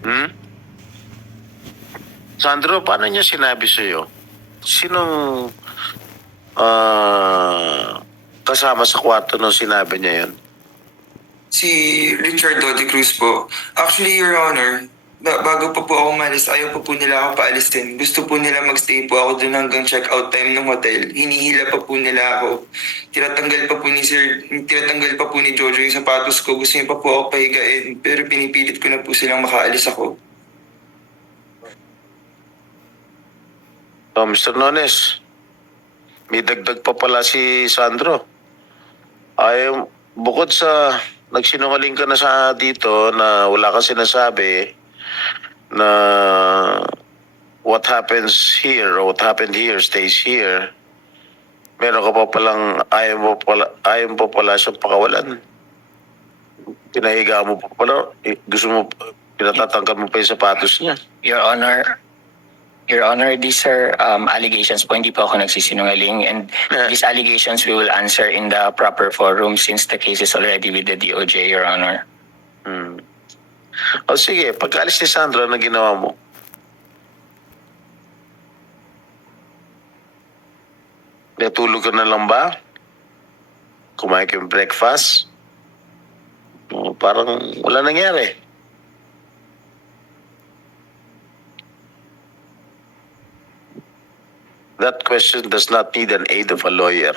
Hmm? Sandro, paano niya sinabi sa'yo? Sinong kasama sa kwarto nung sinabi niya yun? Si Richard Dodi Cruz po. Actually, Your Honor, bago pa po ako umalis, ayaw pa po nila ako paalisin. Gusto po nila magstay po ako dun hanggang check-out time ng hotel. Hinihila pa po nila ako. Tinatanggal pa po ni Jojo yung sapatos ko. Gusto niya pa po ako pahigain. Pero pinipilit ko na po silang makaalis ako. Oh, Mr. Nones, may dagdag pa pala si Sandro. Bukod sa nagsinungaling ka na sa dito na wala kang sinasabi na what happens here or what happened here stays here, meron ka pa palang ayaw mo pala siyang pakawalan. Pinahiga mo pa pala, gusto mo, pinatatanggal mo pa yung sapatos niya. Your Honor, these are allegations po, hindi po ako nagsisinungaling, and these allegations we will answer in the proper forum since the case is already with the DOJ, Your Honor. O sige, pagkaalis ni Sandra, na ginawa mo? Natulog ka na lang ba? Kumain ka yung breakfast? Parang wala nangyari. That question does not need an aid of a lawyer.